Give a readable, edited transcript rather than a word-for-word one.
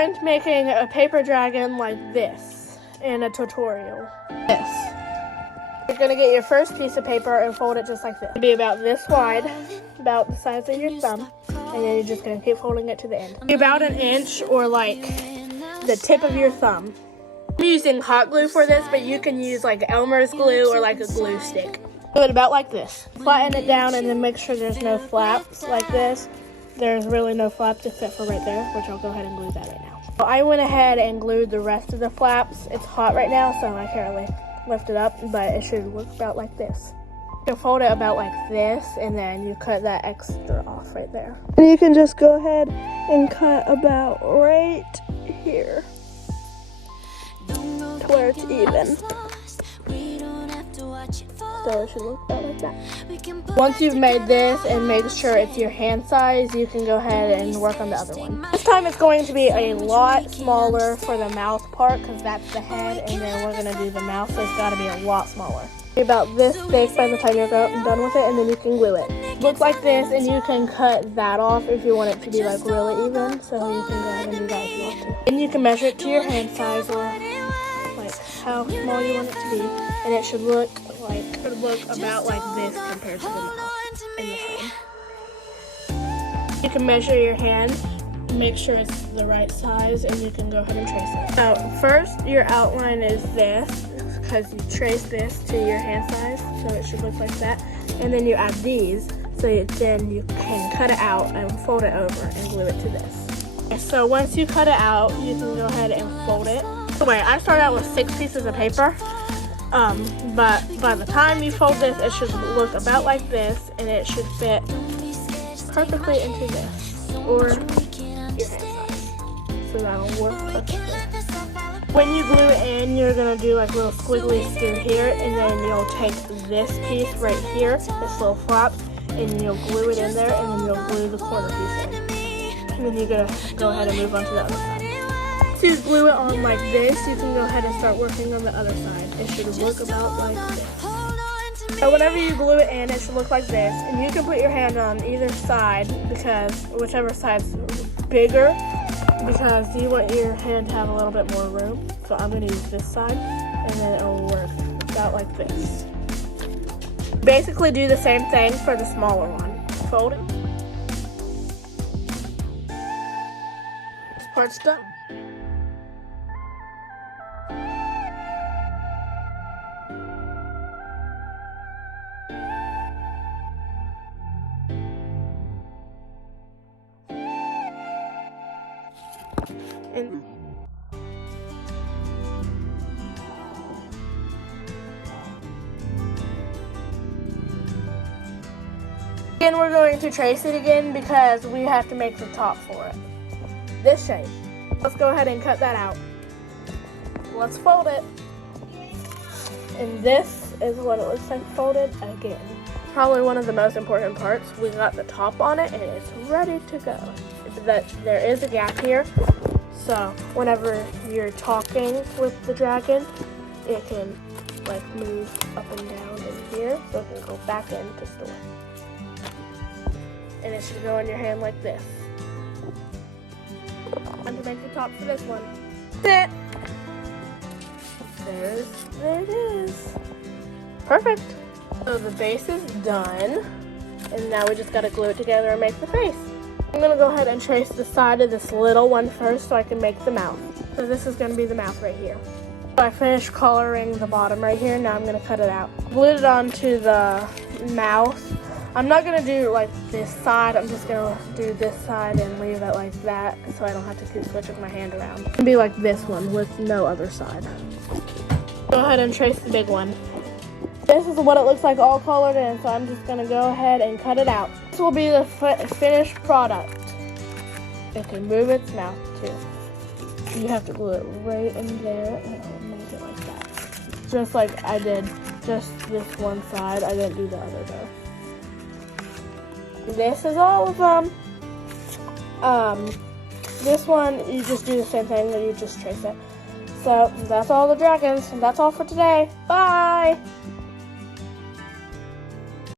going to be making a paper dragon like this in a tutorial. This. You're going to get your first piece of paper and fold it just like this. It'll be about this wide, about the size of your thumb, and then you're just going to keep folding it to the end. About an inch or like the tip of your thumb. I'm using hot glue for this, but you can use like Elmer's glue or like a glue stick. Do it about like this. Flatten it down and then make sure there's no flaps like this. There's really no flaps except for right there, which I'll go ahead and glue that right now. So I went ahead and glued the rest of the flaps. It's hot right now, so I can't really lift it up, but it should look about like this. You fold it about like this, and then you cut that extra off right there. And you can just go ahead and cut about right here to where it's even. So it should look about like that. Once you've made this and make sure it's your hand size, you can go ahead and work on the other one. This time it's going to be a lot smaller for the mouth part because that's the head, and then we're going to do the mouth, so it's got to be a lot smaller. About this thick by the time you're done with it, and then you can glue it. Look like this, and you can cut that off if you want it to be like really even, so you can go ahead and do that if you want to. And you can measure it to your hand size or like how small you want it to be, and it should look about like this compared to the mouth and the head. You can measure your hand, make sure it's the right size, and you can go ahead and trace it. So first, your outline is this, because you trace this to your hand size, so it should look like that. And then you add these, so then you can cut it out and fold it over and glue it to this. And so once you cut it out, you can go ahead and fold it. Anyway, I started out with 6 pieces of paper. But by the time you fold this, it should look about like this, and it should fit perfectly into this, or your hand size. So that'll work perfectly. When you glue it in, you're gonna do like little squigglies through here, and then you'll take this piece right here, this little flap, and you'll glue it in there, and then you'll glue the corner piece in. And then you're gonna go ahead and move on to the other side. Once you glue it on like this, you can go ahead and start working on the other side. It should look about like this. So whenever you glue it in, it should look like this. And you can put your hand on either side, because whichever side's bigger, because you want your hand to have a little bit more room. So I'm going to use this side, and then it'll work about like this. Basically do the same thing for the smaller one. Fold it. This part's done. And we're going to trace it again because we have to make the top for it. This shape. Let's go ahead and cut that out. Let's fold it. And this is what it looks like folded again. Probably one of the most important parts. We got the top on it and it's ready to go. There is a gap here. So whenever you're talking with the dragon, it can like move up and down in here, so it can go back into store. And it should go in your hand like this. Time to make the top for this one. That's it. There it is. Perfect. So the base is done, and now we just gotta glue it together and make the face. I'm gonna go ahead and trace the side of this little one first so I can make the mouth. So this is gonna be the mouth right here. So I finished coloring the bottom right here, now I'm gonna cut it out. Glued it onto the mouth. I'm not gonna do like this side, I'm just gonna do this side and leave it like that so I don't have to keep switching my hand around. It's gonna be like this one with no other side. Go ahead and trace the big one. This is what it looks like all colored in, so I'm just gonna go ahead and cut it out. This will be the finished product. It can move its mouth too. You have to glue it right in there and it'll make it like that. Just like I did just this one side, I didn't do the other though. This is all of them. This one, you just do the same thing, and you just trace it. So that's all the dragons, and that's all for today. Bye!